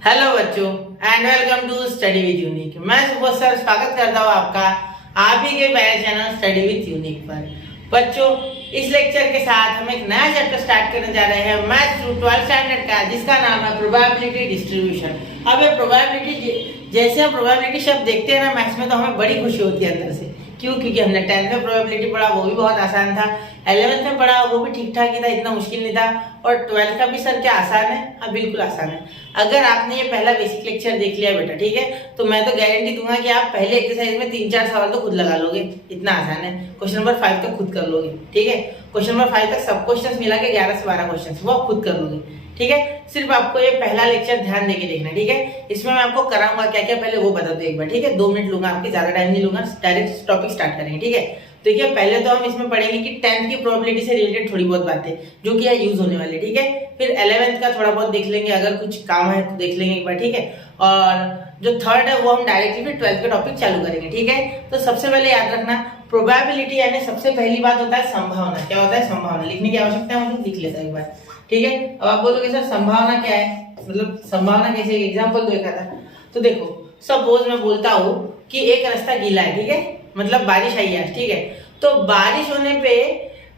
Hello बच्चों and welcome to study with unique. मैं Subodh sir स्वागत करता हूँ आपका आप ही के प्यारे चैनल स्टडी विद यूनिक पर। बच्चों, इस लेक्चर के साथ हम एक नया चैप्टर स्टार्ट करने जा रहे हैं मैथ थ्रू 12th स्टैंडर्ड का, जिसका नाम है प्रोबेबिलिटी डिस्ट्रीब्यूशन। अब ये प्रोबेबिलिटी, जैसे हम प्रोबेबिलिटी शब्द देखते हैं ना मैथ्स में, तो हमें बड़ी खुशी होती है अंदर से। क्यों? क्योंकि हमने 10th में प्रोबेबिलिटी पढ़ा, वो भी बहुत आसान था। 11th में पढ़ा, वो भी ठीक ठाक ही था, इतना मुश्किल नहीं था। और 12th का भी सर क्या आसान है? हाँ बिल्कुल आसान है। अगर आपने ये पहला बेसिक लेक्चर देख लिया बेटा, ठीक है, तो मैं तो गारंटी दूंगा कि आप पहले एक्सरसाइज में 3-4 सवाल तो खुद लगा लोगे, इतना आसान है। क्वेश्चन नंबर 5 तक खुद कर लोगे, ठीक है। क्वेश्चन नंबर 5 तक सब क्वेश्चंस मिला के 11 से 12 क्वेश्चंस वो आप खुद कर लोगे, ठीक है। सिर्फ आपको ये पहला लेक्चर ध्यान देके देखना, ठीक है। इसमें मैं आपको कराऊंगा क्या क्या, पहले वो बता दो एक बार, ठीक है। 2 मिनट लूंगा आपके, ज्यादा टाइम नहीं लूंगा, डायरेक्ट टॉपिक स्टार्ट करेंगे, ठीक है। देखिए पहले तो हम इसमें पढ़ेंगे कि 10th की प्रोबेबिलिटी से रिलेटेड थोड़ी बहुत बातें जो कि यूज होने वाली, ठीक है। फिर 11th का थोड़ा बहुत देख लेंगे, अगर कुछ काम है तो देख लेंगे एक बार, ठीक है। और जो थर्ड है वो हम डायरेक्टली फिर 12th का टॉपिक चालू करेंगे, ठीक है। तो सबसे पहले याद रखना, प्रोबेबिलिटी यानी सबसे पहली बात होता है संभावना। क्या होता है? संभावना। लिखने की आवश्यकता है, मतलब लिख लेता है एक बार, ठीक है। अब आप बोलोगे सर संभावना क्या है, मतलब संभावना कैसे? एक एग्जांपल दो एक आधा। तो देखो, सपोज मैं बोलता हूँ कि एक रास्ता गीला है, ठीक है, मतलब बारिश आई है, ठीक है। तो बारिश होने पे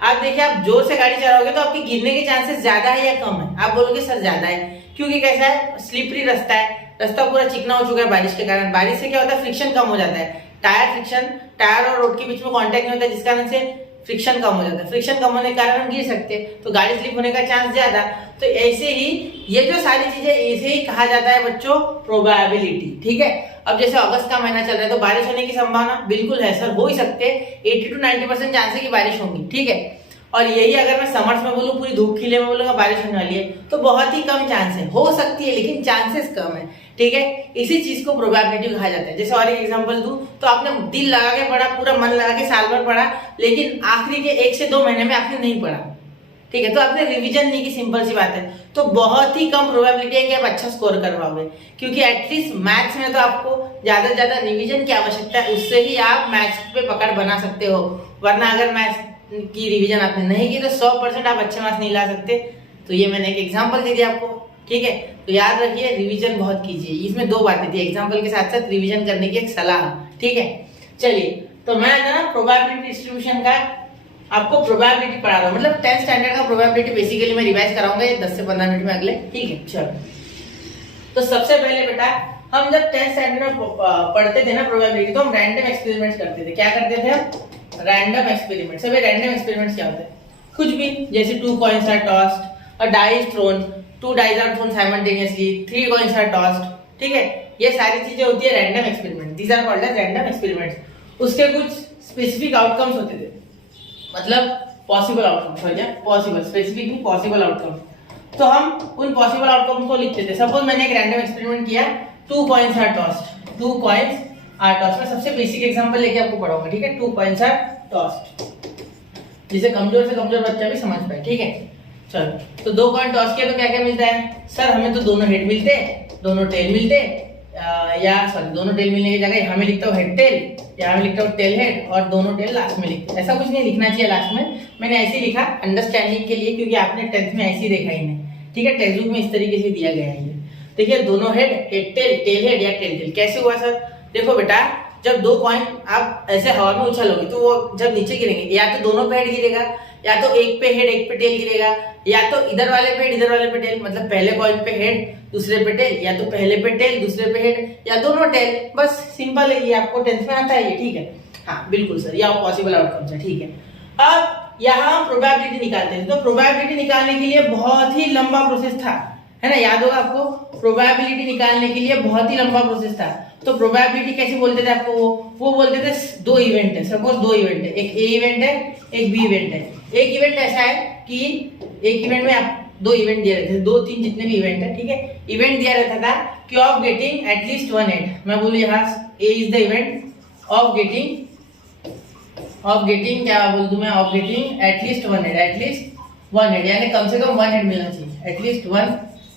आप देखिए, आप जोर से गाड़ी चलाओगे तो आपके गिरने के चांसेस ज्यादा है या कम है? आप बोलोगे सर ज्यादा है, क्योंकि कैसा है? स्लिपरी रास्ता है, रास्ता पूरा चिकना हो चुका है बारिश के कारण। बारिश से क्या होता है? फ्रिक्शन कम हो जाता है, टायर फ्रिक्शन, टायर और रोड के बीच में कांटेक्ट नहीं होता है, जिस कारण से फ्रिक्शन कम हो जाता है। फ्रिक्शन कम होने के कारण हम गिर सकते हैं, तो गाड़ी स्लिप होने का चांस ज्यादा। तो ऐसे ही ये जो सारी चीजें, ऐसे ही कहा जाता है बच्चों प्रोबेबिलिटी, ठीक है। अब जैसे अगस्त का महीना चल रहा है, तो बारिश होने की संभावना बिल्कुल है सर, हो ही सकते हैं, 80 to 90% चांस है कि बारिश होगी, ठीक है। और यही अगर मैं समर्स में बोलूं, पूरी धूप खिले में बोलूंगा बारिश होने वाली है, तो बहुत ही कम चांस है, हो सकती है लेकिन चांसेस कम है, ठीक है। इसी चीज को प्रोबेबिलिटी कहा जाता है। जैसे और एक एग्जांपल दूं, तो आपने दिल लगा के पढ़ा, पूरा मन लगा के साल भर पढ़ा, लेकिन आखिरी के 1 से 2 महीने में आपने नहीं पढ़ा, ठीक है, तो आपने रिवीजन नहीं की, सिंपल सी बात है। तो बहुत ही कम प्रोबेबिलिटी है कि आप अच्छा स्कोर कर पाओगे, क्योंकि एटलीस्ट मैथ्स में तो आपको ज्यादा से ज्यादा रिवीजन की आवश्यकता है, उससे ही आप मैथ्स पे पकड़ बना सकते हो। वरना अगर मैथ्स की रिवीजन आपने नहीं की तो 100% आप अच्छे मार्क्स नहीं ला सकते। तो ये मैंने एक एग्जांपल दे दिया आपको, ठीक है। तो याद रखिए, रिवीजन बहुत कीजिए। इसमें 2 बातें थी, एग्जांपल के साथ साथ रिवीजन करने की एक सलाह, ठीक है। चलिए, तो मैं ना प्रोबेबिलिटी डिस्ट्रीब्यूशन का आपको प्रोबेबिलिटी पढ़ा रहा हूँ, मतलब 10th स्टैंडर्ड का प्रोबेबिलिटी बेसिकली मैं रिवाइज कराऊंगा ये 10 से 15 मिनट में अगले, ठीक है। चलो, तो सबसे पहले बेटा, हम जब 10th स्टैंडर्ड में पढ़ते थे ना प्रोबेबिलिटी, तो हम रैंडम एक्सपेरिमेंट्स करते थे। क्या करते थे हम? Random experiments. अब रैंडम एक्सपेरिमेंट्स क्या होते हैं? कुछ भी, जैसे 2 coins are tossed, a die is thrown, 2 dice are thrown simultaneously, 3 coins are tossed, ठीक है। ये सारी चीजें होती है random experiment, these are called as random experiments. उसके कुछ स्पेसिफिक आउटकम्स होते थे, मतलब पॉसिबल आउटकम्स, हो जाए पॉसिबल, स्पेसिफिक नहीं, पॉसिबल आउटकम्स। तो हम उन पॉसिबल आउटकम्स को लिखते थे। सपोज मैंने एक रैंडम एक्सपेरिमेंट किया, 2 coins are tossed, 2 coins are tossed। मैं सबसे बेसिक एग्जांपल लेके आपको पढ़ाऊंगा, ठीक है। 2 coins are tossed, जिसे कमजोर से कमजोर बच्चा भी समझ पाए, ठीक है। चलो, तो 2 कॉइन टॉस किया तो क्या क्या मिलता है? सर हमें तो दोनों हेड मिलते, दोनों टेल मिलते, या सॉरी, दोनों टेल मिलने की जगह यहाँ में लिखता हूँ हेड टेल, यहाँ में लिखता हूँ टेल हेड, और दोनों टेल लास्ट में लिखते। ऐसा कुछ नहीं लिखना चाहिए लास्ट में, मैंने ऐसे ही लिखा अंडरस्टैंडिंग के लिए, क्योंकि आपने 10th में ऐसे ही देखा ही नहीं, ठीक है। टेक्स्ट बुक में इस तरीके से दिया गया है ये। देखिए, दोनों head, head tail, tail head या टेल टेल। कैसे हुआ सर? देखो बेटा, जब 2 कॉइन आप ऐसे हवा में उछलोगे, तो वो जब नीचे गिरेंगे, या तो दोनों पे हेड गिरेगा, या तो एक पे हेड एक पे टेल गिरेगा, या तो इधर वाले पे हेड इधर वाले पे टेल, मतलब पहले कॉइन पे हेड दूसरे पे टेल, या तो पहले पे टेल दूसरे पे हेड, या दोनों टेल। बस सिंपल है ये, आपको 10th में आता है ये, ठीक है। हाँ बिल्कुल सर, ये पॉसिबल आउटकम्स है, ठीक है। अब यहाँ हम प्रोबेबिलिटी निकालते हैं, तो प्रोबेबिलिटी निकालने के लिए बहुत ही लंबा प्रोसेस था, है ना, याद होगा आपको। प्रोबेबिलिटी निकालने के लिए बहुत ही लंबा प्रोसेस था। तो प्रोबेबिलिटी कैसे बोलते थे आपको? वो बोलते थे 2 इवेंट है, सपोज 2 इवेंट है, एक ए इवेंट है, एक बी इवेंट है। एक इवेंट ऐसा है कि एक इवेंट में आप 2 इवेंट दिए रहते थे, 2-3 जितने भी इवेंट है, ठीक है। इवेंट दिया रहता था कि ऑफ गेटिंग एटलीस्ट 1 हेड। मैं बोलूँ यहाँ A is the event of getting क्या बोल दूं मैं? Of getting at least 1 head, at least 1 head, यानी कम से कम 1 हेड मिलना चाहिए, एटलीस्ट 1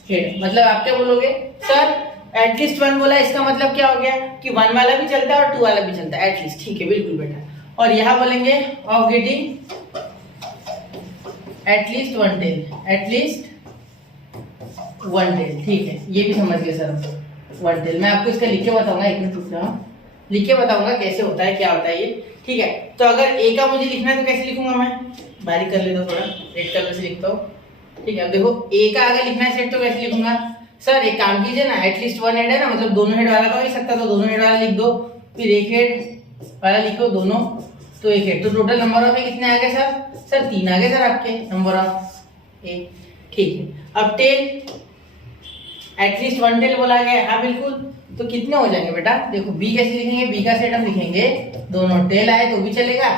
हेड। मतलब आप क्या बोलोगे सर? एटलीस्ट 1 बोला, इसका मतलब क्या हो गया कि 1 वाला भी चलता है और 2 वाला भी चलता है, एटलीस्ट, ठीक है, बिल्कुल बेटा। और यहाँ बोलेंगे of getting at least 1 tail, at least one tail, ठीक है, ये भी समझ गए सर हम। वन टेल मैं आपको इसका लिख के बताऊंगा, एक मिनट रुक जाओ, लिख के बताऊंगा कैसे होता है, क्या होता है ये, ठीक है। तो अगर ए का मुझे लिखना है तो कैसे लिखूंगा, मैं बारीक कर लेता हूँ, थोड़ा रेड कलर से लिखता हूँ, ठीक है। अब देखो ए का अगर लिखना है सेट तो कैसे लिखूंगा सर, एक काम कीजिए ना, एटलीस्ट वन हेड है ना, मतलब दोनों हेड वाला तो हो ही सकता, तो दोनों हेड वाला लिख दो, फिर एक हेड वाला लिखो दोनों, तो एक हेड, तो टोटल नंबर ऑफ ए कितने आ गए सर? सर 3 आ गए सर आपके नंबर ऑफ ए, ठीक है। अब टेल, एटलीस्ट वन टेल बोला गया, हाँ बिल्कुल, तो कितने हो जाएंगे बेटा, देखो बी कैसे लिखेंगे, बी का सेट हम लिखेंगे, दोनों टेल आए तो भी चलेगा,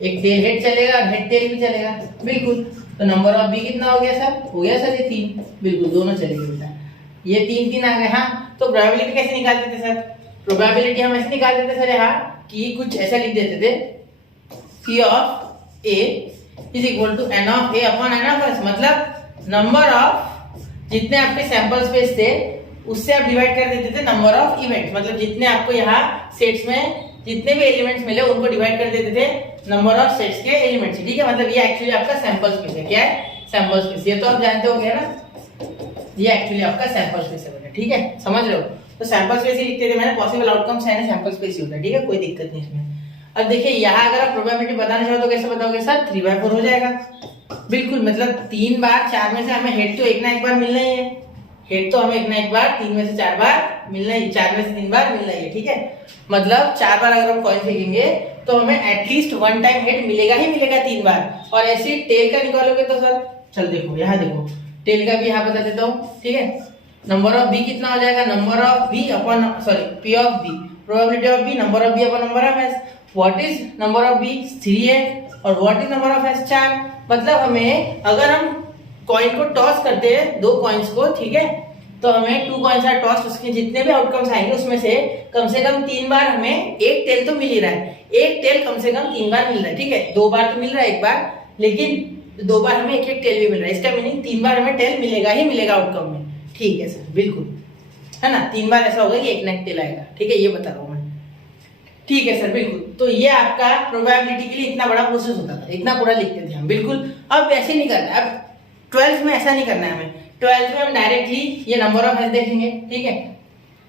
एक टेल हेड चलेगा और हेड टेल भी चलेगा, बिल्कुल। तो नंबर ऑफ बी कितना हो गया सर? हो गया सर ये 3, बिल्कुल दोनों चलेंगे बेटा, ये 3 आ गए। हाँ, तो प्रोबेबिलिटी कैसे निकालते थे सर? प्रोबेबिलिटी हम ऐसे निकाल देते सर यहाँ कि कुछ ऐसा लिख देते थे, P of A is equal to N of A upon N of S, मतलब नंबर ऑफ जितने आपके सैंपल स्पेस थे उससे आप डिवाइड कर देते थे नंबर ऑफ इवेंट्स, मतलब जितने आपको यहाँ सेट्स में जितने भी एलिमेंट्स मिले उनको डिवाइड कर देते थे नंबर ऑफ सेट्स के एलिमेंट्स, ठीक है। मतलब ये एक्चुअली आपका सैंपल स्पेस है, क्या है? सैंपल स्पेस, ये तो आप जानते हो गया ना, ये एक्चुअली आपका सैंपल स्पेस है, ठीक है, समझ रहे हो? तो सैंपल स्पेस ही लिखते थे मैंने, पॉसिबल आउटकम्स है ना सैंपल स्पेस ही होता है, ठीक है, कोई दिक्कत नहीं इसमें। अब देखिए यहाँ अगर आप प्रोबेबिलिटी बताना चाहो तो कैसे बताओगे सर? 3/4 हो जाएगा, बिल्कुल, मतलब 3 बार 4 में से हमें हेड तो एक ना एक बार मिलना ही है, हेड तो हमें एक ना एक बार 3 में से 4 बार मिलना ही, 4 में से 3 बार मिलना ही है, ठीक है। मतलब 4 बार अगर हम कॉइन फेंकेंगे तो हमें एटलीस्ट वन टाइम हेड मिलेगा ही मिलेगा 3 बार, और ऐसे टेल का निकालोगे तो सर, चल देखो यहाँ देखो, टेल का भी यहाँ बता देता हूँ, ठीक है। नंबर ऑफ बी कितना हो जाएगा? Number of B upon, sorry, P of B, probability of B, number of B upon number of S. What is number of B? 3 है, और what is number of S? 4। मतलब हमें अगर हम coin को टॉस करते हैं, 2 कॉइन्स को, ठीक है, तो हमें 2 कॉइन्स आर टॉस, उसके जितने भी आउटकम्स आएंगे उसमें से कम 3 बार हमें एक टेल तो मिल ही रहा है, एक टेल कम से कम 3 बार मिल रहा है, ठीक है। 2 बार तो मिल रहा है, एक बार, लेकिन 2 बार हमें एक टेल भी मिल रहा है, इसका मीनिंग 3 बार हमें टेल मिलेगा ही मिलेगा आउटकम में, ठीक है सर, बिल्कुल, है ना। 3 बार ऐसा होगा कि एक ना एक टेल आएगा, ठीक है, ये बता रहा हूँ मैं, ठीक है सर, बिल्कुल। तो ये आपका प्रोबेबिलिटी के लिए इतना बड़ा प्रोसेस होता था, इतना पूरा लिखते थे हम, बिल्कुल। अब ऐसे नहीं करना, अब 12th में ऐसा नहीं करना है हमें, 12th में हम डायरेक्टली ये नंबर ऑफ एस देखेंगे, ठीक है,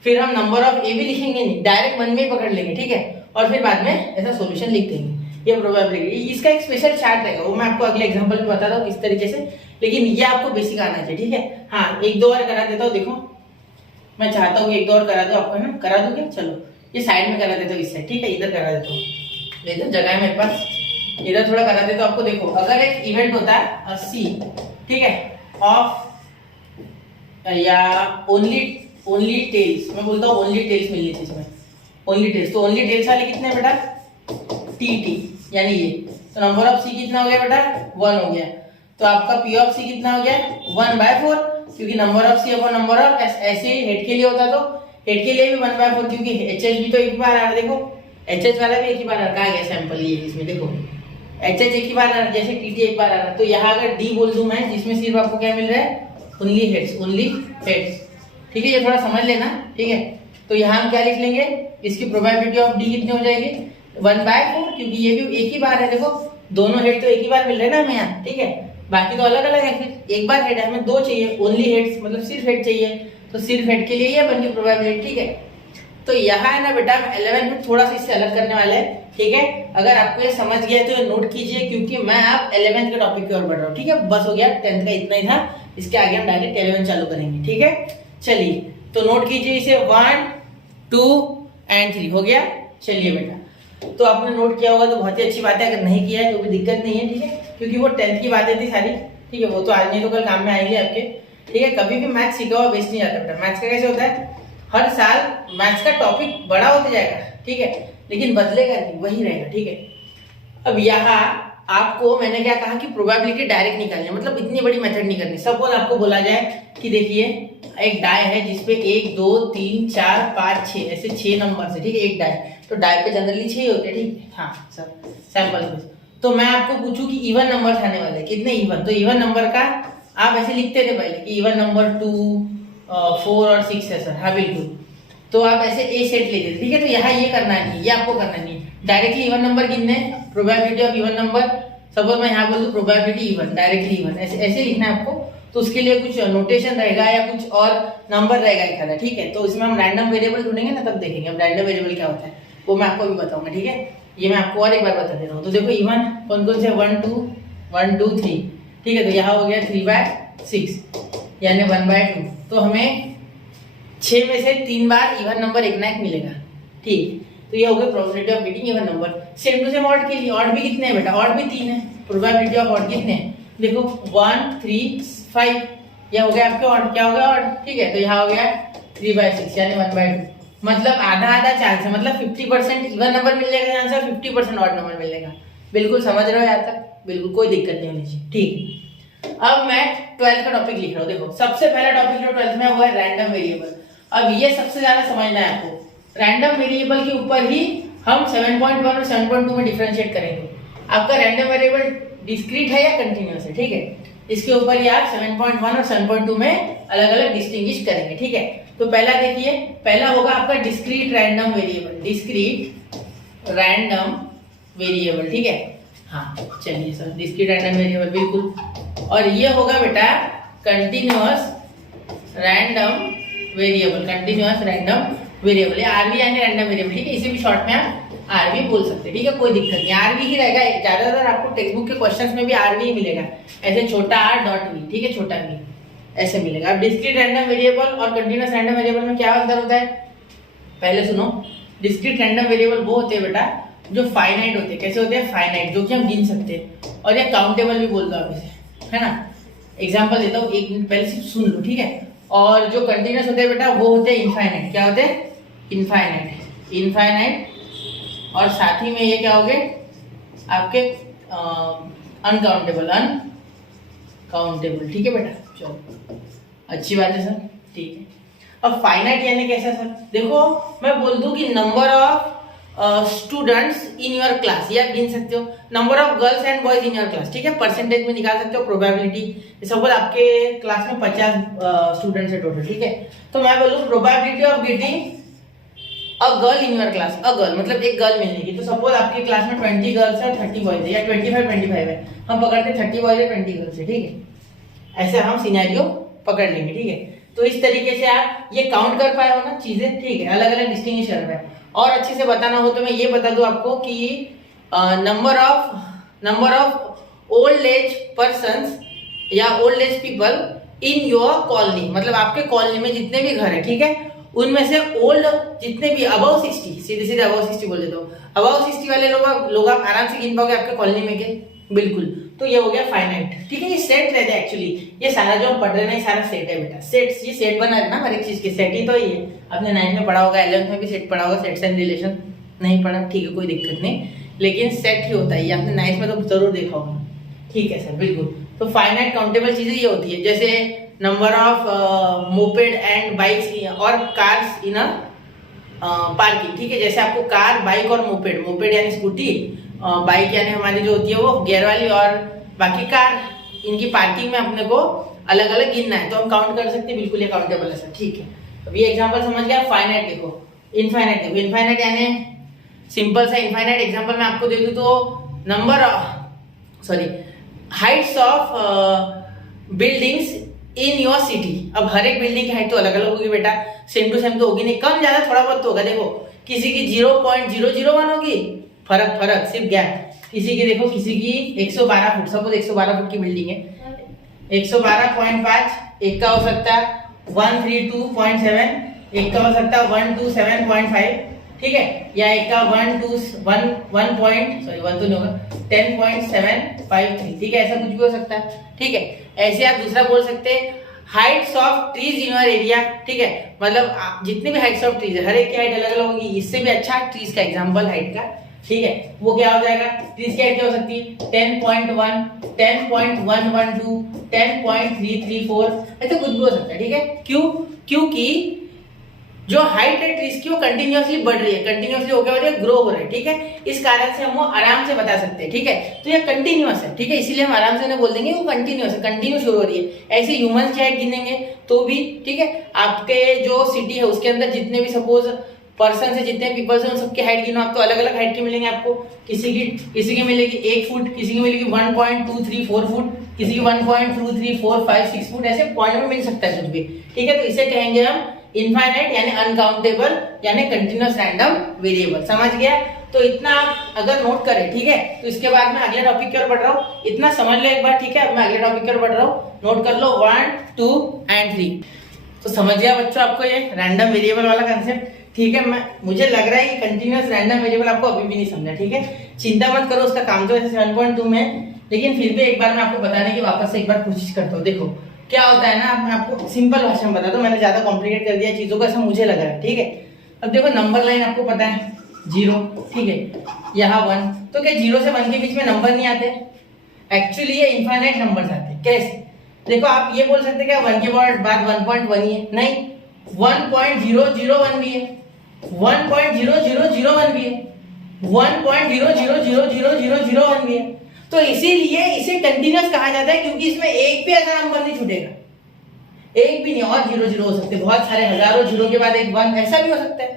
फिर हम नंबर ऑफ ए भी लिखेंगे नहीं, डायरेक्ट मन में ही पकड़ लेंगे, ठीक है, और फिर बाद में ऐसा सॉल्यूशन लिख देंगे। ये प्रोबेबिलिटी, इसका एक स्पेशल चार्ट रहेगा, वो मैं आपको अगले एग्जांपल में बताता हूँ किस तरीके से, लेकिन ये आपको बेसिक आना चाहिए, ठीक है। हाँ, 1-2 और करा देता हूँ, देखो मैं चाहता हूँ 1-2 और करा दो आपको, है ना, करा दोगे? चलो ये साइड में करा देता हूँ, इस साइड, ठीक है, इधर करा देता हूँ, इधर जगह है मेरे पास, इधर थोड़ा करा देता हूँ आपको। देखो अगर एक इवेंट होता है सी, ठीक है, ऑफ या ओनली टेल्स, मैं बोलता हूँ ओनली टेल्स मिलनी चाहिए इसमें, ओनली टेल्स, तो ओनली टेल्स वाले कितने हैं बेटा? टी, यानी ये, तो नंबर ऑफ सी कितना हो गया बेटा? 1 हो गया, तो आपका पी ऑफ सी कितना हो गया? 1/4, क्योंकि number of C upon number of S, ऐसे ही हेड के लिए होता तो हेड के लिए भी 1/4, क्योंकि एच एच भी तो एक ही बार आ रहा, देखो एच एच वाला भी एक ही बार आ रहा, कहाँ गया सैंपल, ये इसमें देखो एच एच एक ही बार आ रहा, जैसे टी एक बार आ रहा, तो यहाँ अगर डी बोल दूं मैं, जिसमें सिर्फ आपको क्या मिल रहा है? ओनली हेड्स, ठीक है, ये थोड़ा समझ लेना, ठीक है। तो यहाँ हम क्या लिख लेंगे, इसकी प्रोबेबिलिटी ऑफ डी कितनी हो जाएगी? 1/4, क्योंकि ये भी एक ही बार है, देखो दोनों हेड तो एक ही बार मिल रहे हैं ना हमें यहाँ, ठीक है, बाकी तो अलग अलग है, फिर एक बार हेड है, हमें 2 चाहिए, ओनली हेड्स मतलब सिर्फ हेड चाहिए, तो सिर्फ हेड के लिए ये बन गई प्रोबेबिलिटी, ठीक है। तो यहाँ है ना बेटा, 11 में थोड़ा सा इससे अलग करने वाले हैं, ठीक है। अगर आपको ये समझ गया तो ये नोट कीजिए, क्योंकि मैं आप 11th के टॉपिक की ओर बढ़ रहा हूँ, ठीक है, बस हो गया, 10th का इतना ही था, इसके आगे हम डायरेक्ट 11 चालू करेंगे, ठीक है। चलिए तो नोट कीजिए इसे, 1, 2 and 3 हो गया। चलिए बेटा, तो आपने नोट किया होगा तो बहुत ही अच्छी बात है, अगर नहीं किया है तो भी दिक्कत नहीं है, ठीक है, क्योंकि वो 10th की बातें थी सारी, ठीक है, वो तो आज नहीं तो कल काम में आएंगे आपके, ठीक है। कभी भी मैथ्स सीखा हुआ वेस्ट नहीं जाता बेटा। मैथ्स का कैसे होता है, हर साल मैथ्स का टॉपिक बड़ा होता जाएगा, ठीक है, लेकिन बदलेगा नहीं, वही रहेगा, ठीक है। अब यहाँ आपको मैंने क्या कहा कि प्रोबेबिलिटी डायरेक्ट निकालनी है, मतलब इतनी बड़ी मेथड नहीं करनी। सपोज आपको बोला जाए कि देखिए एक डाई है जिसपे 1 2 3 4 5 6 ऐसे 6 नंबर है, ठीक है, एक डाई, तो डाई पे जनरली 6 होते हैं, ठीक है, हाँ सर, सैंपल स्पेस। तो मैं आपको पूछूं कि इवन नंबर आने वाले कितने इवन, तो इवन नंबर का आप ऐसे लिखते थे पहले कि इवन नंबर 2 4 और 6 है सर, हाँ बिल्कुल, तो आप ऐसे ए सेट लेते थे, ठीक है। तो यहाँ ये करना नहीं, ये आपको करना नहीं, डायरेक्टली इवन नंबर गिनने, probability of even number, suppose मैं यहाँ बोल दूं प्रोबेबिलिटी इवन, डायरेक्टली इवन, ऐसे ऐसे लिखना है आपको। तो उसके लिए कुछ नोटेशन रहेगा या कुछ और नंबर रहेगा एक आधा, ठीक है। तो इसमें हम रैंडम वेरिएबल ढूंढेंगे ना, तब देखेंगे हम रैंडम वेरिएबल क्या होता है, वो मैं आपको भी बताऊंगा, ठीक है। ये मैं आपको और एक बार बता दे रहा हूँ। तो देखो इवन कौन कौन से 1 2 3, ठीक है। तो यहाँ हो गया 3/6 यानी 1/2। तो हमें 6 में से 3 बार इवन नंबर एक ना एक मिलेगा, ठीक। तो ये हो गया probability of getting even number. Same to same odd के लिए, ऑड भी कितने हैं बेटा, ऑड भी 3 है। प्रोबेबिलिटी ऑफ ऑड कितने हैं, देखो 1 3 5, यह हो गया आपके ऑड, क्या हो गया ऑड, ठीक है। तो यहाँ हो गया 3/6 यानी 1/2, मतलब आधा आधा चांस है, मतलब 50% इवन नंबर मिल जाएगा चांस है, 50% ऑड नंबर मिलेगा। बिल्कुल समझ रहे हो यहाँ तक, बिल्कुल कोई दिक्कत नहीं होनी चाहिए, ठीक। अब मैं 12th का टॉपिक लिख रहा हूँ। देखो सबसे पहला टॉपिक जो 12th में हुआ है रैंडम वेरिएबल। अब ये सबसे ज्यादा समझना है आपको, रैंडम वेरिएबल के ऊपर ही हम 7.1 और 7.2 में डिफरेंशिएट करेंगे। आपका रैंडम वेरिएबल डिस्क्रीट है या कंटिन्यूअस है, ठीक है। इसके ऊपर ही आप 7.1 और 7.2 में अलग अलग डिस्टिंग्विश करेंगे, ठीक है। तो पहला देखिए, पहला होगा आपका discrete random variable, discrete random variable, ठीक है। हाँ चलिए सर, डिस्क्रीट रैंडम वेरिएबल बिल्कुल। और ये होगा बेटा continuous random variable, continuous random variable, ये आरवी यानी रैंडम वेरिएबल, ठीक है। इसे भी शॉर्ट में आप आरवी बोल सकते हैं, ठीक है, कोई दिक्कत नहीं, आरवी ही रहेगा। ज्यादातर आपको टेक्स्ट बुक के क्वेश्चंस में भी आरवी ही मिलेगा, ऐसे छोटा आर डॉट वी, ठीक है, छोटा वी ऐसे मिलेगा। अब डिस्क्रीट रैंडम वेरिएबल और कंटिन्यूअस रैंडम वेरिएबल में क्या अंतर होता है, पहले सुनो। डिस्क्रीट रैंडम वेरिएबल वो होते हैं बेटा जो फाइनाइट होते हैं। कैसे होते हैं, फाइनाइट, जो कि हम गिन सकते हैं, और ये काउंटेबल भी बोल दो आप इसे, है ना। एग्जाम्पल देता हूँ, 1 मिनट पहले सिर्फ सुन लो, ठीक है। और जो कंटिन्यूअस होते हैं बेटा वो होते हैं इनफाइनाइट। क्या होते हैं, इनफाइनाइट, इनफाइनाइट। और साथ ही में ये क्या हो गए आपके अनकाउंटेबल, अनकाउंटेबल, ठीक है बेटा। चलो अच्छी बात है सर, ठीक है। अब फाइनाइट यानी कैसा सर, देखो मैं बोल दूं कि number of students in your class, ये आप गिन सकते हो। Number of girls and boys in your class, ठीक है, परसेंटेज में निकाल सकते हो, प्रोबेबिलिटी। सपोज आपके क्लास में 50 स्टूडेंट्स है टोटल, ठीक है। तो मैं बोलूँ probability of getting a girl in your class, a girl मतलब एक गर्ल मिलने की। तो सपोज आपके क्लास में 20 गर्ल्स है, 30 बॉयज है, या 25 है, हम पकड़ते 30 बॉयज है 20 गर्ल्स है, ठीक है। ऐसे हम सिनेरियो पकड़ लेंगे, ठीक है। तो इस तरीके से आप ये काउंट कर पाए हो ना चीजें, ठीक है, अलग अलग डिस्टिंग्विश कर पाए। और अच्छे से बताना हो तो मैं ये बता दूं आपको कि number of old age persons या old age people in your colony, मतलब आपके कॉलोनी में जितने भी घर है, ठीक है, उनमें से ओल्ड जितने भी अबव 60, सीधे सीधे अबव 60 बोल देता हूँ, अबव 60 वाले लोग आप आराम से गिन पाओगे आपके कॉलोनी में के, बिल्कुल। तो ये हो गया फाइनाइट, ठीक है। ये सेट रहता है एक्चुअली, ये सारा जो हम पढ़ रहे हैं ये सारा सेट है बेटा, सेट्स, ये सेट बना है ना हर एक चीज के, सेट ही तो ये आपने 9th में पढ़ा होगा, 11th में भी सेट पढ़ा होगा, सेट्स एंड रिलेशन नहीं पढ़ा, ठीक है, कोई दिक्कत नहीं, लेकिन सेट ही होता है ये, आपने 9th में तो जरूर देखा होगा, ठीक है सर, बिल्कुल। तो फाइनाइट काउंटेबल चीजें ये होती है, जैसे number of moped and bikes और कार्स इन अ पार्किंग, ठीक है। जैसे आपको कार, बाइक और मोपेड, मोपेड यानी स्कूटी, बाइक यानी हमारी जो होती है वो गियर वाली, और बाकी कार, इनकी पार्किंग में अपने को अलग अलग गिनना है, तो हम काउंट कर सकते हैं, बिल्कुल ये काउंटेबल है सर, ठीक है। अब ये एग्जांपल समझ गया। फाइनाइट देखो, इनफाइनाइट देखो, इनफाइनाइट यानी सिंपल सा इनफाइनाइट एग्जांपल मैं आपको दे दूं तो number Heights of buildings in your city. अब हर एक बिल्डिंग की हाइट तो अलग अलग होगी बेटा, सेम टू सेम तो होगी नहीं, कम ज्यादा थोड़ा बहुत तो होगा। देखो किसी की 0.001 होगी, फर्क सिर्फ गैप। किसी की देखो, किसी की 112 फुट, सपोज 112 फुट की बिल्डिंग है, 112.5, एक का हो सकता है 132.7, एक का हो सकता है 127.5, ठीक है, या एक का 10.753, ठीक है, ऐसा कुछ भी हो सकता है, ठीक है। ऐसे आप दूसरा बोल सकते हैं Heights of trees in your area, ठीक है, मतलब जितने भी हाइट्स ऑफ ट्रीज है हर एक की हाइट अलग अलग होगी, इससे भी अच्छा ट्रीज का एग्जांपल हाइट का, ठीक है, वो क्या हो जाएगा, ट्रीज की हाइट क्या हो सकती है 10.1, 10.112, 10.334, ऐसा कुछ भी हो सकता है, ठीक है। क्योंकि जो हाइट है ट्रीज की वो कंटिन्यूअसली बढ़ रही है, कंटिन्यूअसली हो रही है, ग्रो हो रहा है, ठीक है, इस कारण से हम वो आराम से बता सकते हैं, ठीक है। तो ये कंटिन्यूअस है, ठीक है, इसीलिए हम आराम से ना बोल देंगे वो कंटिन्यूअस है, कंटिन्यू शुरू हो रही है। ऐसे ह्यूमन की हाइट गिनेंगे तो भी, ठीक है, आपके जो सिटी है उसके अंदर जितने भी सपोज पर्सन से जितने पीपल्स हैं उन सबकी हाइट गिनो आप, तो अलग अलग हाइट के मिलेंगे आपको। किसी की मिलेगी 1 फुट, किसी की मिलेगी 1.234 फुट, किसी की 1.2345 फुट, ऐसे पॉइंट में मिल सकता है कुछ भी, ठीक है। तो इसे कहेंगे हम इनफाइनाइट यानी अनकाउंटेबल यानी कंटिन्यूअस रैंडम वेरिएबल। समझ गया? तो इतना आप अगर नोट करें, ठीक है, तो इसके बाद मैं अगले टॉपिक की ओर बढ़ रहा हूँ। इतना समझ लो एक बार, ठीक है। अब मैं अगले टॉपिक की ओर बढ़ रहा हूँ, नोट कर लो 1, 2 एंड 3। तो समझ गया बच्चों आपको ये रैंडम वेरिएबल वाला कंसेप्ट, ठीक है। मुझे लग रहा है कि कंटिन्यूअस रैंडम वेरिएबल आपको अभी भी नहीं समझा, ठीक है। चिंता मत करो, उसका काम तो ऐसे 7.2 में, लेकिन फिर भी एक बार मैं आपको बताने की वापस से एक बार कोशिश करता हूँ। देखो क्या होता है ना, मैं आपको सिंपल भाषा में बता दूं, मैंने ज्यादा कॉम्प्लिकेट कर दिया चीजों को, ऐसा मुझे लग रहा है, ठीक है। अब देखो नंबर लाइन आपको पता है 0, ठीक है, यहाँ 1, तो क्या 0 से 1 के बीच में नंबर नहीं आते? एक्चुअली ये इनफाइनाइट नंबर्स आते हैं। कैसे? देखो आप ये बोल सकते हैं कि 1 के बाद 1.1 ही है, नहीं, 1.001 भी है, 1.0001 भी है, 1.000001 भी है। तो इसीलिए इसे कंटिन्यूअस कहा जाता है, क्योंकि इसमें एक भी ऐसा नंबर नहीं छूटेगा, एक भी नहीं। और 0 हो सकते, बहुत सारे हजारों जीरो के बाद एक 1, ऐसा भी हो सकता है।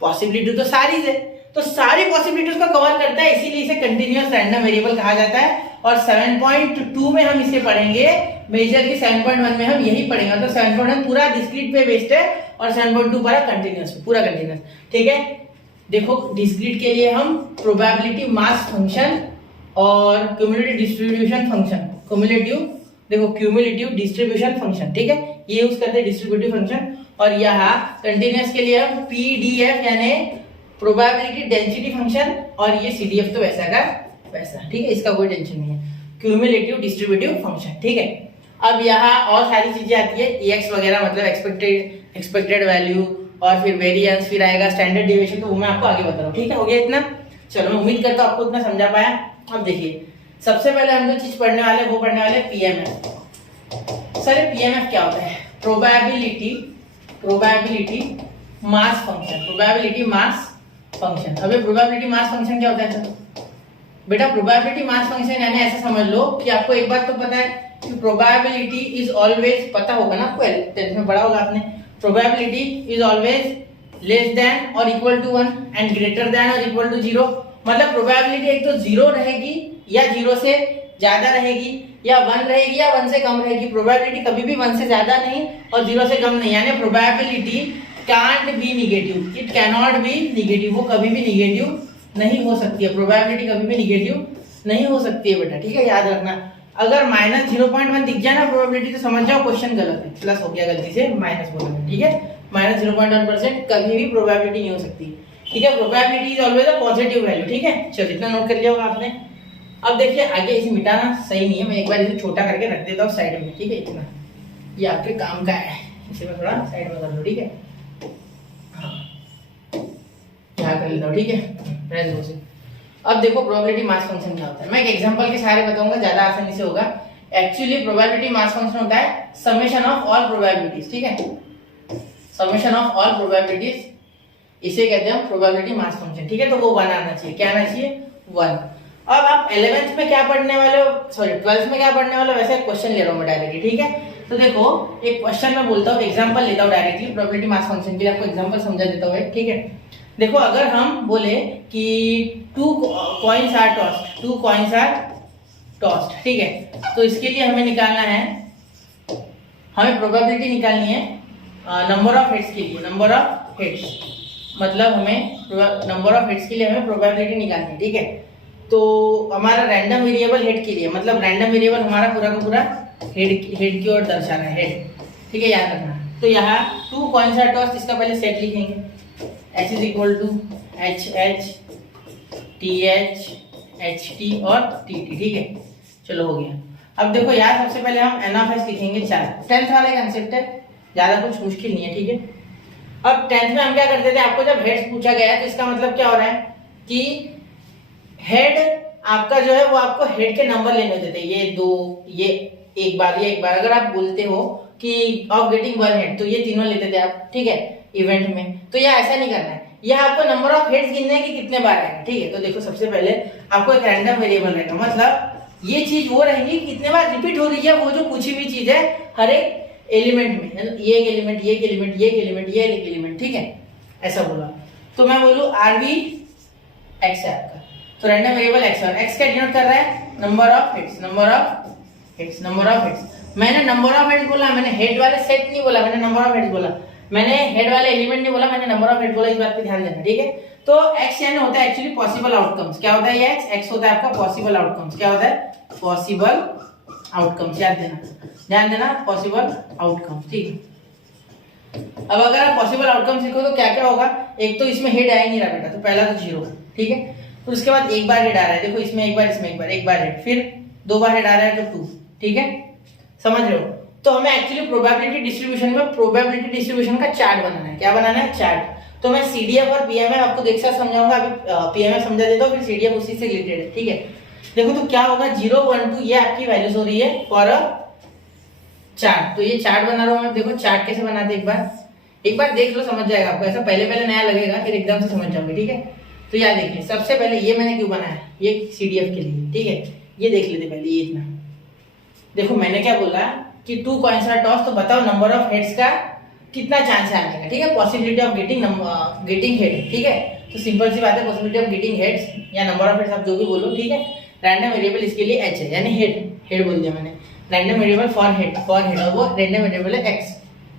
पॉसिबिलिटी तो सारी है, तो सारी पॉसिबिलिटीज को कवर करता है, इसीलिए इसे कंटिन्यूअस रैंडम वेरिएबल कहा जाता है। और 7.2 में हम इसे पढ़ेंगे, मेजर की 7.1 में हम यही पढ़ेंगे। तो 7.1 पूरा डिस्क्रीट पे बेस्ड है और 7.2 पूरा कंटिन्यूअस, पूरा कंटिन्यूअस, ठीक है। देखो डिस्क्रीट के लिए हम प्रोबेबिलिटी मास फंक्शन और cumulative distribution function, cumulative distribution function, ठीक है, ये यूज करते हैं डिस्ट्रीब्यूटिव फंक्शन। और यहाँ कंटिन्यूअस के लिए हम पीडीएफ यानी प्रोबेबिलिटी डेंसिटी फंक्शन, और ये सीडीएफ तो वैसा का वैसा, ठीक है, इसका कोई टेंशन नहीं है, क्यूमुलेटिव डिस्ट्रीब्यूटिव फंक्शन, ठीक है। अब यहाँ और सारी चीजें आती है, एक्स वगैरह, मतलब एक्सपेक्टेड वैल्यू, और फिर वेरिएंस, फिर आएगा स्टैंडर्ड डिविएशन, तो वो मैं आपको आगे बता रहा हूँ, ठीक है। हो गया इतना? चलो मैं उम्मीद करता हूँ आपको इतना समझा पाया। अब देखिए सबसे पहले हम जो चीज पढ़ने वाले वो पढ़ने वाले पीएमएफ। सर पीएमएफ क्या होता है? Probability mass function, probability mass function. अबे प्रोबेबिलिटी मास फंक्शन क्या होता है सर? बेटा प्रोबेबिलिटी मास फंक्शन यानी ऐसा समझ लो कि आपको एक बात तो पता है कि प्रोबेबिलिटी इज ऑलवेज, पता होगा ना आपको, 10th में पढ़ा होगा आपने, probability is always less than और equal to 1 and greater than और इक्वल टू 0। मतलब प्रोबेबिलिटी एक तो 0 रहेगी या 0 से ज्यादा रहेगी, या 1 रहेगी या 1 से कम रहेगी। प्रोबेबिलिटी कभी भी 1 से ज्यादा नहीं और 0 से कम नहीं, यानी probability can't be negative, it can not be negative, वो कभी भी निगेटिव नहीं हो सकती है। प्रोबेबिलिटी कभी भी निगेटिव नहीं हो सकती है बेटा, ठीक है, याद रखना। अगर -0.1 दिख जाए ना प्रोबेबिलिटी, तो समझ जाओ क्वेश्चन गलत है, प्लस हो गया गलती से, माइनस बोला, ठीक है। -0.1% कभी भी प्रोबेबिलिटी नहीं हो सकती, ठीक है। Probability is always a positive value, ठीक है। चलो इतना नोट कर लिया होगा आपने। अब देखिए आगे इसे मिटाना सही नहीं है, मैं एक बार इसे छोटा करके रख देता हूँ साइड में, ठीक है। इतना ये आपके काम का है, इसे मैं थोड़ा साइड में कर लूँ, ठीक है। हाँ यहाँ कर लेता हूँ, ठीक है, रहने दो से। अब देखो प्रोबेबिलिटी मास फंक्शन क्या होता है, मैं एक एग्जांपल के सहारे बताऊंगा, ज्यादा आसानी से होगा। एक्चुअली प्रोबेबिलिटी मास फंक्शन होता है समेशन ऑफ ऑल प्रोबेबिलिटीज, ठीक है, समेशन ऑफ ऑल प्रोबेबिलिटीज, इसे कहते हैं प्रोबेबिलिटी मास फंक्शन, ठीक है। तो वो 1 आना चाहिए, क्या आना चाहिए? 1। अब आप 11th में क्या पढ़ने वाले हो, सॉरी 12th में क्या पढ़ने वाले हो, वैसे क्वेश्चन ले रहा हूँ मैं डायरेक्टली, ठीक है। तो देखो एक क्वेश्चन में बोलता हूँ, एग्जांपल लेता हूँ डायरेक्टली प्रोबेबिलिटी मास फंक्शन के लिए, आपको एग्जांपल समझा देता हूँ, ठीक है। देखो अगर हम बोले कि 2 कॉइन्स आर टॉस्ड, ठीक है, तो इसके लिए हमें निकालना है, हमें प्रोबेबिलिटी निकालनी है नंबर ऑफ हेड्स के लिए, नंबर ऑफ हेड्स, मतलब हमें नंबर ऑफ हेड्स के लिए हमें प्रोबेबिलिटी निकालनी है, ठीक है। तो हमारा रैंडम वेरिएबल हेड के लिए, मतलब रैंडम वेरिएबल हमारा पूरा का पूरा हेड की ओर दर्शा रहा है, हेड, ठीक है, याद रखना। तो यहाँ 2 कॉइन्स आर टॉस्ड, इसका पहले सेट लिखेंगे, H is equal to HH TH HT और TT, ठीक है। चलो हो गया। अब देखो यार सबसे पहले हम n ऑफ s लिखेंगे 4, 10th वाला कंसेप्ट है, ज्यादा कुछ मुश्किल नहीं है, ठीक है। अब 10th में हम क्या करते थे, आपको जब हेड्स पूछा गया तो इसका मतलब क्या हो रहा है कि हेड आपका जो है वो आपको हेड के नंबर लेने होते थे, ये 2, ये एक बार, ये एक बार। अगर आप बोलते हो कि ऑफ गेटिंग 1 हेड, तो ये तीनों लेते थे आप, ठीक है, इवेंट में। तो यह ऐसा नहीं करना है, यह आपको नंबर ऑफ हेड्स गिनना है कि कितने बार आएगा, ठीक है। तो देखो सबसे पहले आपको एक रैंडम वेरिएबल रहेगा, मतलब ये चीज वो रहेगी कितने बार रिपीट हो रही है वो जो पूछी हुई चीज है हर एक एलिमेंट में, ये एक एलिमेंट, ये एक एलिमेंट, ये एक एलिमेंट, ये एक एलिमेंट, ठीक है, ऐसा बोला। तो मैं बोलूँ आरबी एक्स है आपका, तो रैंडम वेरिएबल एक्स, और एक्स क्या डिनोट कर रहा है, number of hits, number of hits, number of hits. मैंने नंबर ऑफ हिट्स बोला, मैंने हेड वाले सेट नहीं बोला, मैंने नंबर ऑफ हिट्स बोला, मैंने हेड वाले एलिमेंट नहीं बोला, मैंने नंबर ऑफ हिट्स बोला, इस बात पे ध्यान देना, ठीक है। तो एक्स यानी होता है एक्चुअली पॉसिबल आउटकम्स, क्या होता है ये एक्स होता है आपका पॉसिबल आउटकम्स, क्या होता है पॉसिबल आउटकम्स, ध्यान देना पॉसिबल आउटकम्स, ठीक है। अब अगर आप पॉसिबल आउटकम्स लिखो तो क्या क्या होगा, एक तो इसमें हेड आ ही नहीं रहा बेटा, तो पहला तो 0, ठीक है। तो उसके बाद एक बार हेड आ रहा है, देखो इसमें एक बार, इसमें एक बार हेड, फिर 2 बार हेड आ रहा है तो 2, ठीक है, समझ रहे हो। तो हमें एक्चुअली प्रोबेबिलिटी डिस्ट्रीब्यूशन में प्रोबेबिलिटी डिस्ट्रीब्यूशन का चार्ट बनाना है, क्या बनाना है, चार्ट। तो मैं सीडीएफ और पीएमएफ आपको एक साथ समझाऊंगा, अभी पीएमएफ समझा देता हूँ, फिर सीडीएफ उसी से रिलेटेड है, ठीक है। देखो तो क्या होगा, 0 1 2 ये आपकी वैल्यूज हो रही है फॉर अ चार्ट। तो ये चार्ट बना रहा हूँ मैं, देखो चार्ट कैसे बनाते एक बार देख लो, समझ जाएगा आपको, ऐसा पहले नया लगेगा, फिर एकदम से समझ जाओगे, ठीक है। तो याद देखिए, सबसे पहले ये मैंने क्यों बनाया, ये सीडीएफ के लिए, ठीक है। ये देख लेते पहले, ये इतना देखो, मैंने क्या बोला कि 2 कॉइन्स आर टॉस, तो बताओ नंबर ऑफ हेड्स का कितना चांस है आने का, ठीक है, पॉसिबिलिटी ऑफ गेटिंग हेड, ठीक है। तो सिंपल सी बात है, पॉसिबिलिटी ऑफ गेटिंग हेड्स या नंबर ऑफ हेड्स आप जो भी बोलो, ठीक है। रैंडम वेरिएबल इसके लिए h है, यानी हेड बोल दिया मैंने, रैंडम वेरिएबल फॉर हेड, और वो रैंडम वेरिएबल है x,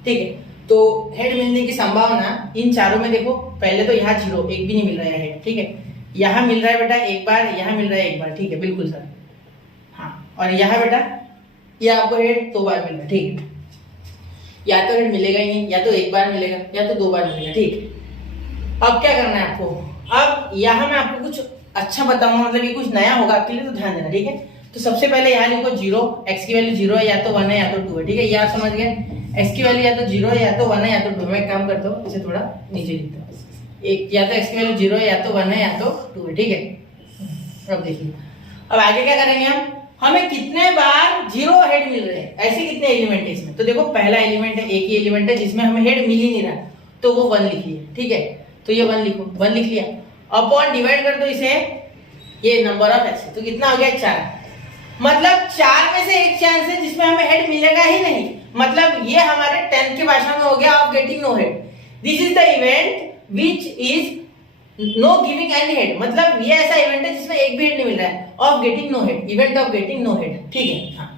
ठीक है। तो हेड मिलने की संभावना इन चारों में देखो, पहले तो यहाँ 0 एक भी नहीं मिल रहा है हेड, ठीक है। यहाँ मिल रहा है बेटा एक बार, यहाँ मिल रहा है एक बार, ठीक है, बिल्कुल सर, हाँ। और यहाँ बेटा ये आपको हेड 2 बार मिल रहा है, ठीक है। या तो हेड मिलेगा ही नहीं, या तो एक बार मिलेगा, या तो 2 बार मिलेगा, ठीक है। अब क्या करना है आपको, अब यहाँ मैं आपको कुछ अच्छा बताऊंगा, मतलब ये कुछ नया होगा आपके लिए, तो ध्यान देना, ठीक है। तो सबसे पहले यहाँ लिखो 0, x की वैल्यू 0 है, या तो 1 है या तो 2 है, ठीक है। ये आप समझ गए, x की वैल्यू या तो 0 है या तो 1 है या तो 2 है। मैं एक काम करता हूँ, इसे थोड़ा नीचे लिखता हूँ, एक या तो x की वैल्यू 0 है या तो 1 है या तो 2 है, ठीक है। अब देखिए, अब आगे क्या करेंगे हम, हमें कितने बार 0 हेड मिल रहे हैं, ऐसे कितने एलिमेंट है इसमें। तो देखो पहला एलिमेंट है, एक ही एलिमेंट है जिसमें हमें हेड मिल ही नहीं रहा, तो वो 1 लिखिए, ठीक है। तो ये 1 लिखो, 1 लिख लिया, अपॉन डिवाइड कर दो इसे ये नंबर ऑफ एक्स, तो कितना हो गया 4, मतलब 4 में से एक चांस है जिसमें हमें हेड मिलेगा ही नहीं, मतलब ये हमारे 10th की भाषा में हो गया of getting no head. This is the event which is no giving any head, मतलब ये ऐसा इवेंट है जिसमें एक भी हेड नहीं मिल रहा है, of getting no head, event of getting no head, ठीक है। हाँ,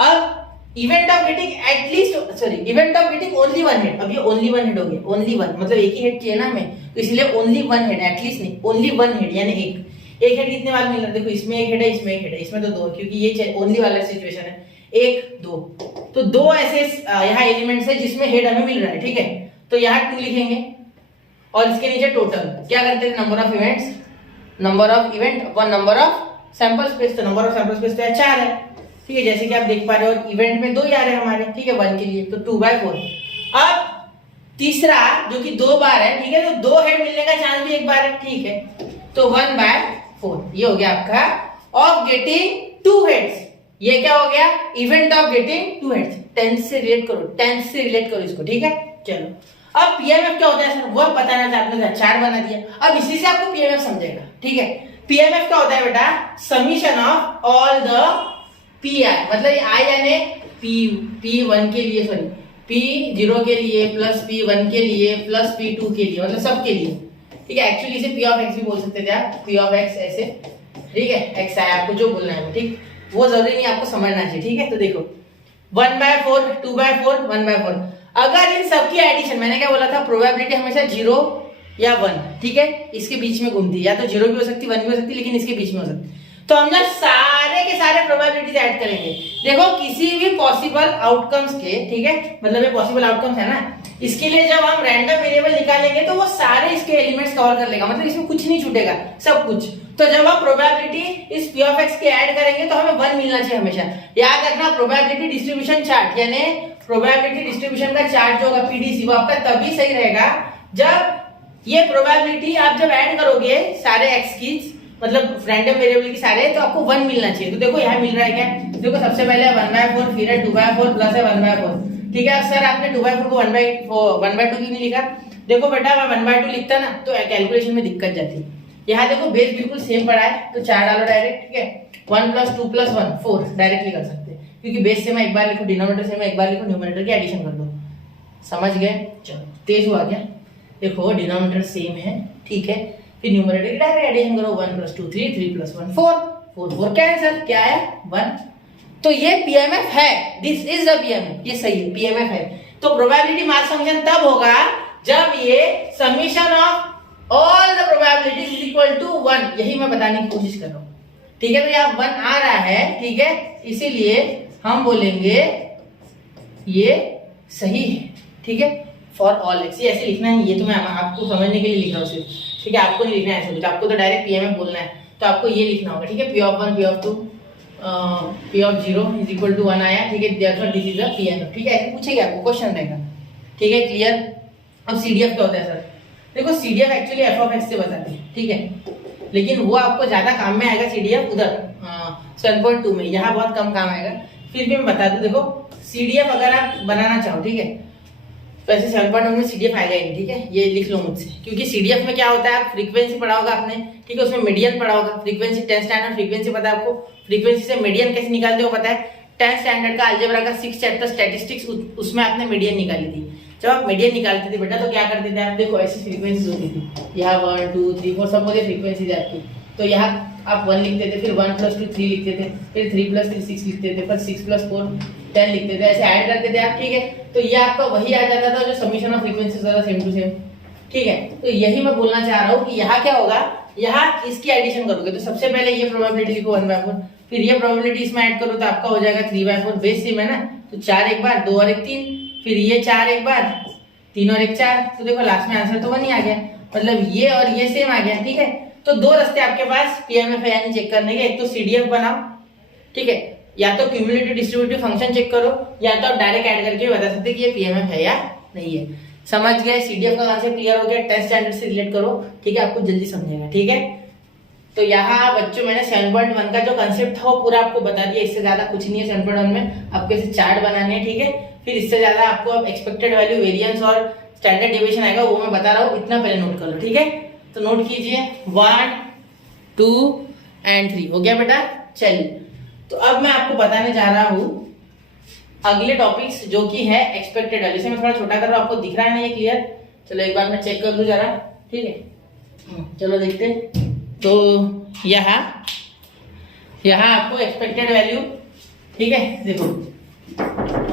अब event of getting at least, sorry, event of getting only 1 head, अब ये ओनली 1 हेड हो गया, ओनली 1 मतलब एक ही हेड चाहिए ना हमें, तो इसलिए ओनली 1 हेड, एटलीस्ट नहीं, ओनली 1 हेड, यानी एक हेड कितने बार मिल रहा है, देखो इसमें एक हेड है, इसमें एक हेड है, इसमें तो 2 है, क्योंकि ये ओनली वाला सिचुएशन है, 1 2, तो 2 ऐसे यहाँ एलिमेंट्स है जिसमें हेड हमें मिल रहा है, ठीक है। तो यहाँ 2 लिखेंगे, और इसके नीचे टोटल क्या करते हैं, number of events, number of event one number of sample space, तो नंबर ऑफ सैंपल स्पेस तो 4 है, ठीक है, जैसे कि आप देख पा रहे हो। इवेंट में 2 ही आ रहे हैं हमारे, ठीक है, 1 के लिए, तो 2/4। अब तीसरा जो कि 2 बार है, ठीक है, तो 2 हेड मिलने का चांस भी 1 बार है, ठीक है, तो 1/4 ये हो गया आपका ऑफ गेटिंग 2 हेड्स। ये क्या हो गया, इवेंट ऑफ गेटिंग 2 हेड्स। 10 से रिलेट करो इसको, ठीक है। चलो, अब पीएमएफ क्या होता है सर, वो बताना चाहते हैं, चार्ट बना दिया, अब इसी से आपको पीएमएफ समझेगा, ठीक है। पीएमएफ क्या होता है बेटा, summation of all the pi, मतलब आई यानी P1 के लिए, सॉरी P0 के लिए प्लस P1 के लिए प्लस P2 के लिए, मतलब सब के लिए, ठीक है। एक्चुअली इसे P ऑफ x भी बोल सकते थे आप, P ऑफ x ऐसे, ठीक है, x है आपको जो बोलना है, ठीक, वो जरूरी नहीं, आपको समझना चाहिए, ठीक है। तो देखो 1/4 2/4 1/4, अगर इन सबकी एडिशन, मैंने क्या बोला था, प्रोबेबिलिटी हमेशा 0 या 1, ठीक है, इसके बीच में घूमती है, या तो 0 भी हो सकती 1 भी हो सकती, लेकिन इसके बीच में हो सकती। तो हम जब सारे के सारे प्रोबेबिलिटीज ऐड करेंगे, देखो किसी भी पॉसिबल आउटकम्स के, ठीक है, मतलब ये पॉसिबल आउटकम्स है ना, इसके लिए जब हम रैंडम वेरिएबल निकालेंगे तो वो सारे इसके एलिमेंट्स कवर कर लेगा, मतलब इसमें कुछ नहीं छूटेगा, सब कुछ। तो जब हम प्रोबेबिलिटी इस P ऑफ x के ऐड करेंगे तो हमें 1 मिलना चाहिए हमेशा, याद रखना। प्रोबेबिलिटी डिस्ट्रीब्यूशन चार्ट, यानी प्रोबेबिलिटी डिस्ट्रीब्यूशन का चार्ट जो होगा PDC, वो आपका तभी सही रहेगा जब ये प्रोबेबिलिटी आप जब ऐड करोगे सारे x की, मतलब रैंडम वेरिएबल की सारे, तो आपको 1 मिलना चाहिए। तो देखो यहाँ मिल रहा है क्या, देखो सबसे पहले 1/4, फिर है 2/4 प्लस है 1/4, ठीक है। सर आपने 2/4 को 1/2 क्यों नहीं लिखा, देखो बेटा मैं 1/2 लिखता ना तो कैलकुलेशन में दिक्कत जाती। यहाँ देखो बेस बिल्कुल सेम पड़ा है, तो 4 डालो डायरेक्ट, ठीक है। 1 + 2 + 1 4 डायरेक्टली कर सकते हैं, क्योंकि बेस से मैं एक बार लिखूं, डिनोमिनेटर से मैं एक बार लिखूं, न्यूमरेटर की एडिशन कर दो, समझ गए। चलो तेज हुआ क्या, देखो डिनोमिनेटर सेम है, ठीक है, फिर न्यूमरेटर की डायरेक्ट एडिशन करो, 1 + 2 3, 3 + 1 4, 4 4 कैंसिल, क्या है 1। तो ये पीएमएफ है, दिस इज द पीएमएफ, ये सही है, पीएमएफ है। तो प्रोबेबिलिटी मास फंक्शन तब होगा जब ये summation of all the probabilities is equal to 1, यही मैं बताने की कोशिश कर रहा हूं, ठीक है। तो यहाँ 1 आ रहा है, ठीक है, इसीलिए हम बोलेंगे ये सही है, ठीक है, फॉर ऑल एक्स। ये ऐसे लिखना है, ये तो मैं आपको समझने के लिए लिख रहा हूँ सिर्फ, ठीक है, आपको नहीं लिखना है ऐसे, आपको तो डायरेक्ट पीएमएफ बोलना है, तो आपको ये लिखना होगा, ठीक है। P(1), P(2), P(0) is equal to 1 आया, ठीक है, therefore this is the PMF, ठीक है, ऐसे पूछेगा आपको, क्वेश्चन रहेगा, ठीक है, क्लियर। अब सीडीएफ क्या होता है सर? देखो CDF actually F of x से बताते हैं, ठीक है, लेकिन वो आपको ज्यादा काम में आएगा सीडीएफ उधर 7.2 में, यहाँ बहुत कम काम आएगा, फिर भी मैं बता दूं। देखो सीडीएफ अगर आप बनाना चाहो, ठीक है, वैसे 7.1 में सीडीएफ आएगा ही नहीं, ठीक है, ये लिख लो मुझसे, क्योंकि सीडीएफ में क्या होता है, आप फ्रीक्वेंसी पढ़ा होगा आपने, ठीक है, उसमें मीडियन पढ़ा होगा, फ्रीक्वेंसी 10 स्टैंडर्ड फ्रीक्वेंसी पता है आपको, फ्रीक्वेंसी से मीडियन कैसे निकालते हो पता है, 10 स्टैंडर्ड का अलजेब्रा का 6 चैप्टर स्टैटिस्टिक्स, उसमें आपने मीडियन निकाली थी। जब आप मीडियन निकालते थे बेटा तो क्या करते थे आप, देखो ऐसी फ्रीक्वेंसीज होती थी, यहाँ 1 2 3 4 सब मुझे फ्रीक्वेंसीज आपकी, तो यहाँ आप 1 लिखते थे, फिर 1 + 2 3 लिखते थे, फिर 3 + 3 6 लिखते थे, फिर 6 + 4 10 लिखते थे, ऐसे ऐड करते थे आप, ठीक है। तो ये आपका वही आ जाता था जो समीशन ऑफ फ्रीक्वेंसीज होता था, सेम टू सेम, ठीक है। तो यही मैं बोलना चाह रहा हूँ कि यहाँ क्या होगा, यहाँ इसकी एडिशन करोगे तो सबसे पहले ये प्रोबेबिलिटी लिखो 1/4, फिर ये प्रोबेबिलिटी इसमें ऐड करो तो आपका हो जाएगा 3/4, बेस सेम है ना, तो 4 एक बार, 2 और 1 3, फिर ये 4 एक बार, 3 और 1 4, तो देखो लास्ट में आंसर तो 1 ही आ गया, मतलब ये और ये सेम आ गया, ठीक है। तो दो रास्ते आपके पास पीएमएफ है यानी चेक करने के, एक तो सीडीएफ बनाओ, ठीक है, या तो क्यूमुलेटिव डिस्ट्रीब्यूटिव फंक्शन चेक करो, या तो आप डायरेक्ट ऐड करके बता सकते कि ये पीएमएफ है या नहीं है। समझ गए, सीडीएफ का कॉन्सेप्ट क्लियर हो गया, टेस्ट स्टैंडर्ड से रिलेट करो, ठीक है, आपको जल्दी समझेगा, ठीक है। तो यहाँ बच्चों मैंने 7.1 का जो कंसेप्ट था वो पूरा आपको बता दिया, इससे ज्यादा कुछ नहीं है 7.1 में, आपको ऐसे चार्ट बनाने हैं, ठीक है, फिर इससे ज्यादा आपको एक्सपेक्टेड वैल्यू, वेरिएंस और स्टैंडर्ड डेविएशन आएगा, वो मैं बता रहा हूँ, इतना पहले नोट कर लो, ठीक है। तो नोट कीजिए 1 2 और 3 हो गया बेटा। चलिए तो अब मैं आपको बताने जा रहा हूँ अगले टॉपिक्स जो कि है एक्सपेक्टेड वैल्यू। इसे मैं थोड़ा छोटा कर रहा हूँ, आपको दिख रहा है ना ये क्लियर? चलो एक बार मैं चेक कर लूँ जरा, ठीक है, चलो देखते। तो यहाँ आपको एक्सपेक्टेड वैल्यू, ठीक है, देखो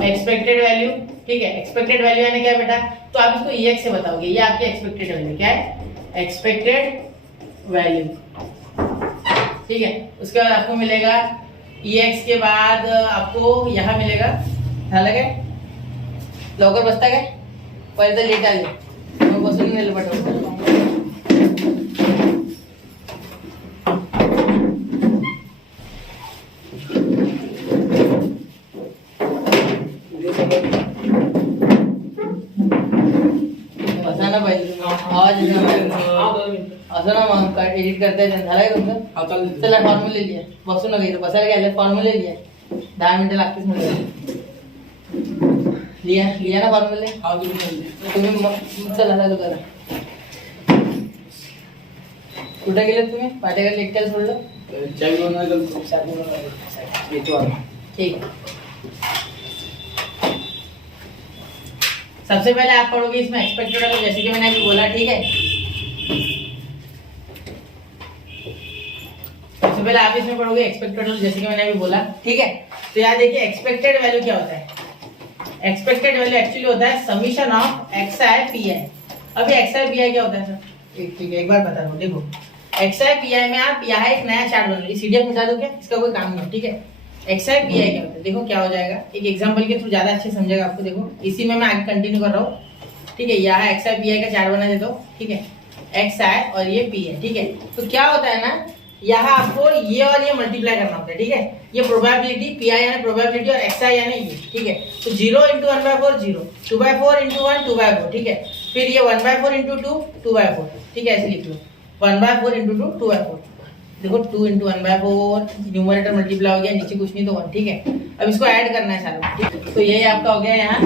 एक्सपेक्टेड वैल्यू, ठीक है, एक्सपेक्टेड वैल्यू यानी क्या बेटा, तो आप इसको EX से बताओगे, ये आपकी एक्सपेक्टेड वैल्यू क्या है, एक्सपेक्टेड वैल्यू, ठीक है। उसके बाद आपको मिलेगा EX के बाद आपको यहाँ मिलेगा, ध्यान लगे लवकर बसता काय पहिले लेट आले मग बसून नेलं पटवून। असं ना मग काय एडिट करता येत झालं का तुमचं? चला फॉर्म्युला लिहिया, बसू नका इथं, बसायला गेलं फॉर्म्युला लिहिया, 10 मिनिटं लागतेच म्हणजे लिहा ना फॉर्म्युला। तुम्ही चला चालू करा। कुठे गेले तुम्ही? पाटेकर एकट्याला सोडलं? ठीक, सबसे पहले आप पढ़ोगे इसमें एक्सपेक्टेड वैल्यू, जैसे कि मैंने अभी बोला, ठीक है। सबसे पहले आप इसमें पढ़ोगे एक्सपेक्टेड वैल्यू, जैसे कि मैंने अभी बोला, ठीक है। तो याद देखिए एक्सपेक्टेड वैल्यू क्या होता है, एक्सपेक्टेड वैल्यू एक्चुअली होता है समीशन ऑफ XI PI। अभी XI PI क्या होता है सर? ठीक है, एक बार बता दो, देखो XI PI में आप यहाँ एक नया चार्ट बना लीजिए, सीडीएफ मिटा दो क्या, इसका कोई काम नहीं, ठीक है। XI PI क्या होता है, देखो क्या हो जाएगा, एक एग्जांपल के थ्रू ज्यादा अच्छे समझेगा आपको। देखो इसी में मैं आगे कंटिन्यू कर रहा हूँ, ठीक है। यहाँ XI PI का चार्ट बना देता हूँ, ठीक है, XI और ये PI, ठीक है। तो क्या होता है ना, यहाँ आपको ये और ये मल्टीप्लाई करना होता है, ठीक है। ये प्रोबेबिलिटी PI यानी प्रोबेबिलिटी और XI यानी ये, ठीक है। तो 0 × 1/4 0, 2/4 × 1 2/4, ठीक है। फिर ये 1/4 × 2 2/4, ठीक है, ऐसे लिख लो 1/4 × 2 2/4। देखो 2 × 1/4, न्यूमरेटर मल्टीप्लाई हो गया, नीचे कुछ नहीं तो 1, ठीक है। अब इसको ऐड करना है सारा, ठीक है। तो ये आपका हो गया, यहाँ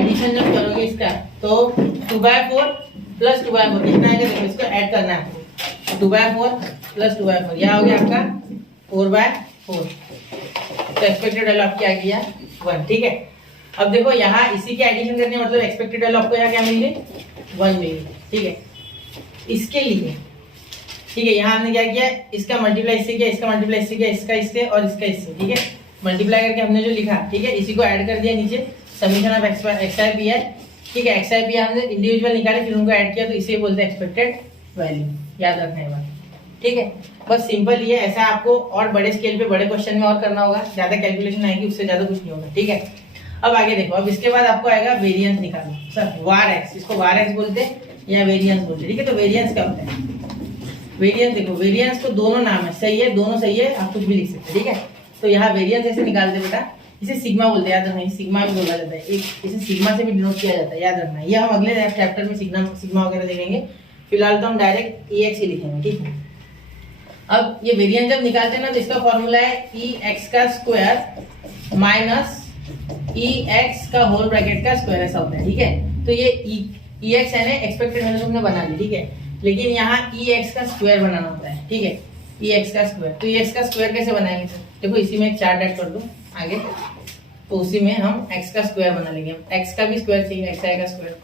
एडिशन जब करोगे इसका तो 2/4 + 2/4 कितना आएगा, देखो इसको ऐड करना है, 2/4 + 2/4, यह हो गया आपका 4/4। तो एक्सपेक्टेड वैल्यू आपकी आ गया 1, ठीक है। अब देखो यहाँ इसी की एडिशन करनी है, मतलब एक्सपेक्टेड वैल्यू आपको यहाँ क्या मिल गई 1 मिल गई, ठीक है। इसके लिए ठीक है, यहाँ हमने क्या किया, इसका मल्टीप्लाई इससे किया, इसका मल्टीप्लाई इससे किया, इसका इससे और इसका इससे, ठीक है। मल्टीप्लाई करके हमने जो लिखा, ठीक है, इसी को ऐड कर दिया नीचे, summation of x i P है, ठीक है। एक्स आई पी हमने इंडिविजुअल निकाले, फिर उनको ऐड किया, तो इसे बोलते हैं एक्सपेक्टेड वैल्यू। याद रखना है बात, ठीक है। बस सिंपल ये, ऐसा आपको और बड़े स्केल पे बड़े क्वेश्चन में और करना होगा, ज्यादा कैलकुलेशन आएगी, उससे ज्यादा कुछ नहीं होगा, ठीक है। अब आगे देखो, अब इसके बाद आपको आएगा वेरिएंस निकालो। सर वार एक्स, इसको वार एक्स बोलते हैं या वेरिएंस बोलते हैं, ठीक है। तो वेरिएंस क्या होता है, वेरिएंस देखो, वेरिएंस को दोनों नाम है, सही है, दोनों सही है, आप कुछ भी लिख सकते हैं, ठीक है। तो यहाँ वेरिएंस ऐसे निकालते बेटा, इसे सिग्मा बोलते हैं, याद रखना, सिग्मा भी बोला जाता है, एक इसे सिग्मा से भी डिनोट किया जाता है, याद रखना। ये हम अगले चैप्टर में सिग्मा वगैरह देखेंगे, फिलहाल तो हम डायरेक्ट ई एक्स ही लिखेंगे, ठीक है। अब ये वेरिएंस जब निकालते हैं ना, तो इसका फॉर्मूला है ई एक्स का स्क्वायर माइनस ई एक्स का होल ब्रैकेट का स्क्वायर, ऐसा होता है, ठीक है। तो ये ई एक्स है ना, एक्सपेक्टेड वैल्यू तुमने बना ली, ठीक है। लेकिन यहाँ ई एक्स का स्क्वायर बनाना होता है, ठीक है, ई एक्स का स्क्वायर। तो ई एक्स का स्क्वायर कैसे बनाएंगे, देखो इसी में एक चार्ट ऐड कर दो आगे, तो उसी में हम एक्स का स्क्वायर बना लेंगे। एक्स का भी स्क्वायर चाहिए, एक्स आई का स्क्वायर,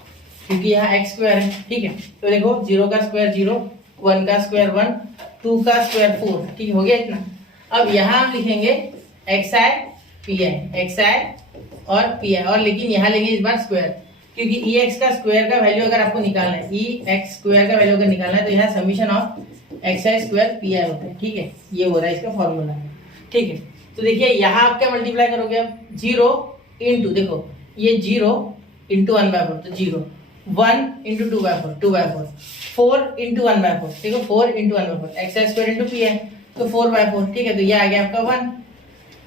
क्योंकि यहाँ एक्स स्क्वायर है, ठीक है। तो देखो 0 का स्क्वायर 0, 1 का स्क्वायर 1, 2 का स्क्वायर 4, ठीक हो गया इतना। अब यहाँ हम लिखेंगे x i p i, x i और पी आई, और लेकिन यहाँ लेंगे इस बार स्क्वायर, क्योंकि ई एक्स का स्क्वायर का वैल्यू अगर आपको निकालना है, ई एक्स स्क्वायर का वैल्यू अगर निकालना है, तो यहाँ summation of x I square P I होता है, ठीक है। ये हो रहा है इसका फॉर्मूला, ठीक है। तो देखिए यहाँ आप क्या मल्टीप्लाई करोगे, अब 0 इंटू, देखो ये 0 इंटू 1/4, तो 0, 1 इंटू 2/4, 2/4, 4 इंटू 1/4, देखो 4 into 1/4, x I square into P I, तो 4/4, ठीक है। तो ये आ गया आपका 1,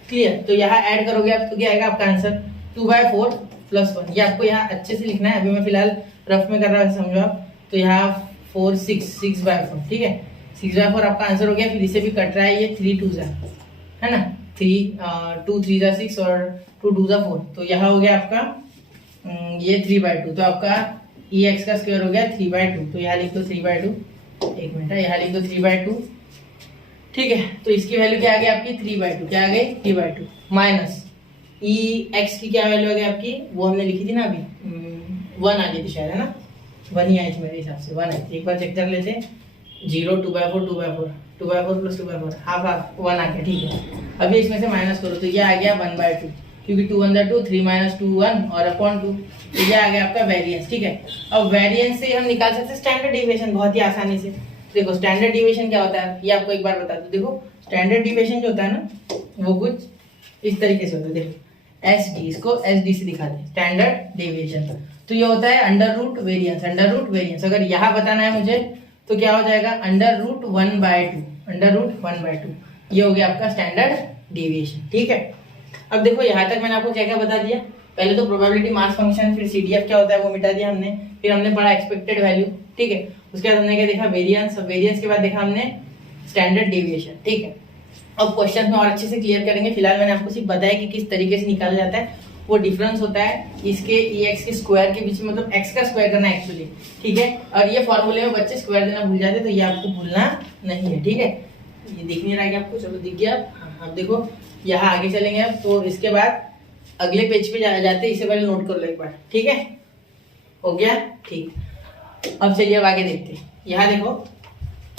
क्लियर। तो यहाँ ऐड करोगे आप, तो क्या आएगा आपका आंसर, 2/4 प्लस 1। ये आपको यहाँ अच्छे से लिखना है, अभी मैं फिलहाल रफ में कर रहा हूँ, समझो आप। तो यहाँ 4 6/4, ठीक है, 6/4 आपका आंसर हो गया। फिर इसे भी कट रहा है, ये 3 2 है ना, 2 3 6 और 2 2 4, तो यहाँ हो गया आपका ये 3/2। तो आपका ई एक्स का स्क्वायर हो गया 3/2, तो यहाँ लिख दो 3/2, एक मिनट, यहाँ लिख दो 3/2, ठीक है। तो इसकी वैल्यू क्या आ गई आपकी 3/2, क्या आ गई 3/2, माइनस ई एक्स की क्या वैल्यू आ गई आपकी, वो हमने लिखी थी ना अभी, 1 आ गई थी शायद, है ना, 1 ही आई थी मेरे हिसाब से, 1 आई थी। एक बार चेक कर लेते, 0 2/4 2/4, 2/4 प्लस 2/4, हाफ हाफ 1 आ गया, ठीक है। अभी इसमें से माइनस करो, तो ये आ गया 1/2, क्योंकि 2 1 2, 3 - 2 1 और अपॉन 2, तो ये आ गया आपका वेरिएंस, ठीक है। अब वेरिएंस से हम निकाल सकते हैं स्टैंडर्ड डिविएशन बहुत ही आसानी से। देखो स्टैंडर्ड डिविएशन क्या होता है, ये आपको एक बार बता दो। देखो स्टैंडर्ड डिविएशन जो होता है ना, वो कुछ इस तरीके से होता है, देखो एस डी, इसको एस डी से दिखा दे, स्टैंडर्ड डिविएशन। तो ये होता है under root variance, under root variance. अगर यहाँ बताना है मुझे, तो क्या हो जाएगा, अंडर रूट 1/2, अंडर रूट 1/2, ये हो गया आपका स्टैंडर्ड डिविएशन, ठीक है। अब देखो यहाँ तक मैंने आपको क्या क्या बता दिया, पहले तो प्रोबेबिलिटी मास फंक्शन, फिर सीडीएफ क्या होता है वो मिटा दिया हमने, फिर हमने पढ़ा एक्सपेक्टेड वैल्यू, ठीक है। उसके बाद हमने क्या देखा, वेरिएंस, वेरिएंस के बाद देखा हमने स्टैंडर्ड डिविएशन, ठीक है। अब क्वेश्चन में और अच्छे से क्लियर करेंगे, फिलहाल मैंने आपको सिर्फ बताया कि किस तरीके से निकाला जाता है। वो डिफरेंस होता है इसके ई एक्स के स्क्वायर के बीच में, मतलब एक्स का स्क्वायर करना एक्चुअली, ठीक है। और ये फॉर्मूले में बच्चे स्क्वायर देना भूल जाते, तो ये आपको भूलना नहीं है, ठीक है। ये दिख नहीं रहा है आपको, चलो दिख गया। अब देखो यहाँ आगे चलेंगे अब, तो इसके बाद अगले पेज पे जाते, इससे पहले नोट कर लो एक बार, ठीक है, हो गया, ठीक। अब चलिए अब आगे देखते हैं, यहाँ देखो,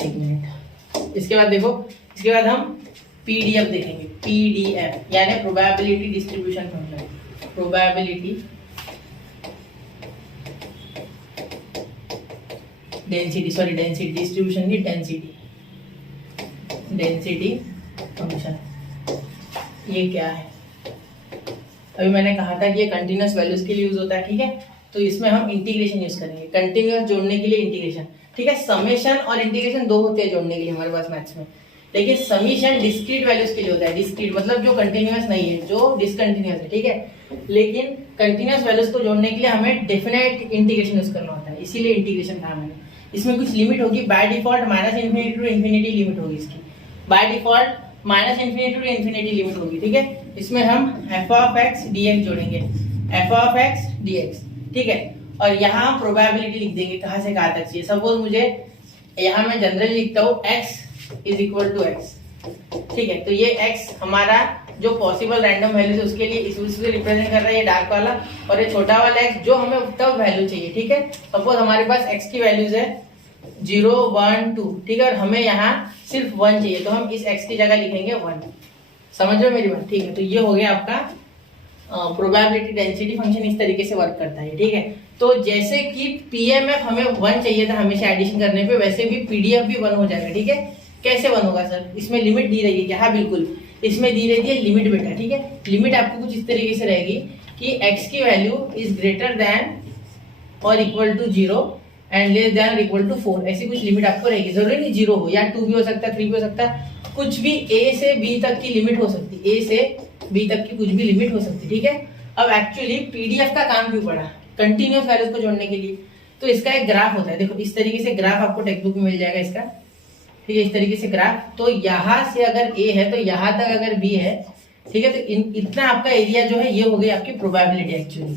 एक मिनट, इसके बाद देखो, इसके बाद हम पीडीएफ देखेंगे, पीडीएफ यानी probability distribution function, probability density, sorry density distribution की डेंसिटी, डेंसिटी फंक्शन। ये क्या है, अभी मैंने कहा था कि ये कंटिन्यूअस वैल्यूज के लिए यूज होता है, ठीक है। तो इसमें हम इंटीग्रेशन यूज करेंगे, कंटिन्यूअस जोड़ने के लिए इंटीग्रेशन, ठीक है। समेशन और इंटीग्रेशन दो होते हैं जोड़ने के लिए हमारे पास मैथ्स में, लेकिन समीशन डिस्क्रीट वैल्यूज के लिए होता है। डिस्क्रीट मतलब जो कंटिन्यूअस नहीं है, जो डिसकंटिन्यूअस है, ठीक है। लेकिन कंटिन्यूअस वैल्यूज को जोड़ने के लिए हमें डेफिनेट इंटीग्रेशन यूज करना होता है, इसीलिए इंटीग्रेशन कहा मैंने। इसमें कुछ लिमिट होगी, by default -∞ to infinity limit होगी इसकी, by default -∞ to infinity limit होगी, ठीक है। इसमें हम f(x) dx जोड़ेंगे, f(x) dx, ठीक है। और यहाँ प्रोबेबिलिटी लिख देंगे कहाँ से कहाँ तक चाहिए। सपोज मुझे यहाँ मैं जनरली लिखता हूँ x = x, ठीक है। तो ये x हमारा जो पॉसिबल रैंडम वैल्यूज है उसके लिए इसको रिप्रेजेंट कर रहा है ये डार्क वाला, और ये छोटा वाला x जो हमें तब वैल्यू चाहिए, ठीक है। सपोज हमारे पास x की वैल्यूज है 0, 1, 2, ठीक है, और हमें यहाँ सिर्फ 1 चाहिए, तो हम इस x की जगह लिखेंगे 1। समझ रहे हो मेरी बात, ठीक है। तो ये हो गया आपका प्रोबेबिलिटी डेंसिटी फंक्शन, इस तरीके से वर्क करता है, ठीक है। तो जैसे कि पीएमएफ हमें 1 चाहिए था हमेशा एडिशन करने पे, वैसे भी पीडीएफ भी 1 हो जाएगा, ठीक है। कैसे 1 होगा सर? इसमें लिमिट दी रहेगी क्या? हाँ बिल्कुल, इसमें दी रहती है लिमिट बेटा, ठीक है। लिमिट आपको कुछ इस तरीके से रहेगी कि x की वैल्यू इज ग्रेटर देन और equal to 0 and less than और इक्वल टू 4, ऐसी कुछ लिमिट आपको रहेगी। जरूरी नहीं 0 हो, या 2 भी हो सकता है, 3 भी हो सकता है, कुछ भी a से b तक की लिमिट हो सकती है, a से b तक की कुछ भी लिमिट हो सकती है, ठीक है। अब एक्चुअली पीडीएफ का काम क्यों पड़ा? कंटिन्यूअस वैल्यूज को जोड़ने के लिए। तो इसका एक ग्राफ होता है, देखो इस तरीके से ग्राफ आपको टेक्स्ट बुक में मिल जाएगा इसका, ठीक है, इस तरीके से ग्राफ। तो यहाँ से अगर a है तो यहाँ तक अगर b है, ठीक है, तो इतना आपका एरिया जो है ये हो गई आपकी प्रोबेबिलिटी एक्चुअली,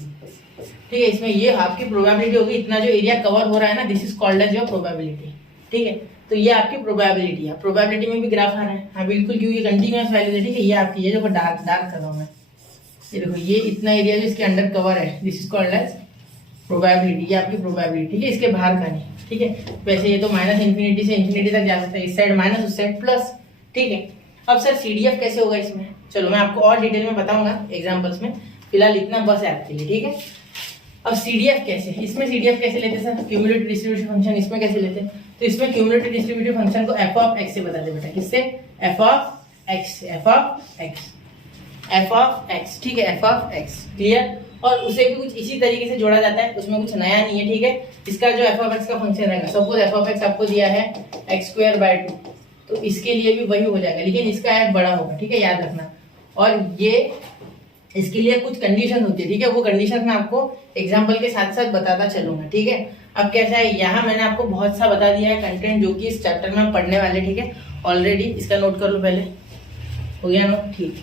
ठीक है। इसमें ये आपकी प्रोबेबिलिटी होगी, इतना जो एरिया कवर हो रहा है ना, this is called as your probability, ठीक है। तो ये आपकी प्रोबेबिलिटी है। प्रोबेबिलिटी में भी ग्राफ आ रहा है, हाँ बिल्कुल, क्योंकि कंटिन्यूअस वैल्यू है, ठीक है। ये आपकी है जो डार्क कर रहा हूँ मैं, ये देखो ये इतना एरिया जो इसके अंडर कवर है, this is called as probability, ये आपकी प्रोबेबिलिटी, ठीक है। इसके बाहर का नहीं, ठीक है। वैसे ये तो माइनस इन्फिनिटी से इन्फिनिटी तक जा सकता है, इस साइड माइनस उस साइड प्लस, ठीक है। अब सर सीडीएफ कैसे होगा इसमें? चलो मैं आपको और डिटेल में बताऊंगा एग्जांपल्स में, फिलहाल इतना बस है आपके लिए, ठीक है। अब सीडीएफ कैसे, इसमें सीडीएफ कैसे लेते हैं सर? क्यूमुलेटिव डिस्ट्रीब्यूटिव फंक्शन इसमें कैसे लेते हैं? तो इसमें क्यूमुलेटिव डिस्ट्रीब्यूटिव फंक्शन को एफ ऑफ एक्स से बताते बेटा, किससे? F of x, F of x, F of x, ठीक है, एफ ऑफ एक्स, क्लियर। और उसे भी कुछ इसी तरीके से जोड़ा जाता है, उसमें कुछ नया नहीं है, ठीक है। इसका जो एफ ऑफ एक्स का फंक्शन रहेगा, सपोज एफ ऑफ एक्स आपको दिया है x²/2, तो इसके लिए भी वही हो जाएगा, लेकिन इसका एफ बड़ा होगा, ठीक है, याद रखना। और ये इसके लिए कुछ कंडीशन होती है, ठीक है, वो कंडीशन मैं आपको एग्जाम्पल के साथ साथ बताता चलूंगा, ठीक है। अब कैसा है, यहाँ मैंने आपको बहुत सा बता दिया है कंटेंट जो कि इस चैप्टर में हम पढ़ने वाले, ठीक है। ऑलरेडी इसका नोट कर लो पहले, हो गया नोट, ठीक।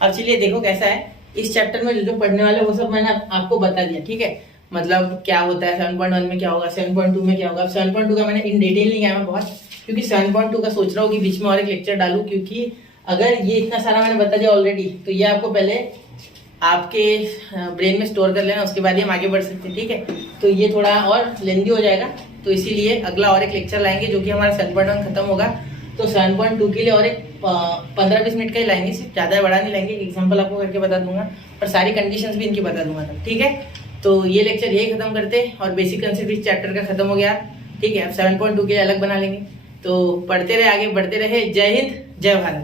अब चलिए देखो कैसा है, इस चैप्टर में जो पढ़ने वाले वो सब मैंने आपको बता दिया, ठीक है। मतलब क्या होता है 7.1 में क्या होगा, 7.2 में क्या होगा। 7.2 का मैंने इन डिटेल नहीं गया मैं बहुत, क्योंकि 7.2 का सोच रहा हूँ कि बीच में और एक लेक्चर डालूं, क्योंकि अगर ये इतना सारा मैंने बता दिया ऑलरेडी, तो ये आपको पहले आपके ब्रेन में स्टोर कर लेना, उसके बाद ही हम आगे बढ़ सकते हैं, ठीक है। तो ये थोड़ा और लेंदी हो जाएगा, तो इसीलिए अगला और एक लेक्चर लाएंगे जो कि हमारा 7.1 खत्म होगा, तो 7.2 के लिए और एक 15-20 मिनट का ही लाएंगे, सिर्फ ज़्यादा बड़ा नहीं लाएंगे। एग्जाम्पल आपको करके बता दूंगा और सारी कंडीशंस भी इनकी बता दूंगा तब, ठीक है। तो ये लेक्चर यही खत्म करते हैं और बेसिक कंसेप्ट इस चैप्टर का खत्म हो गया, ठीक है। अब 7.2 के लिए अलग बना लेंगे, तो पढ़ते रहे, आगे बढ़ते रहे। जय हिंद, जय भारत।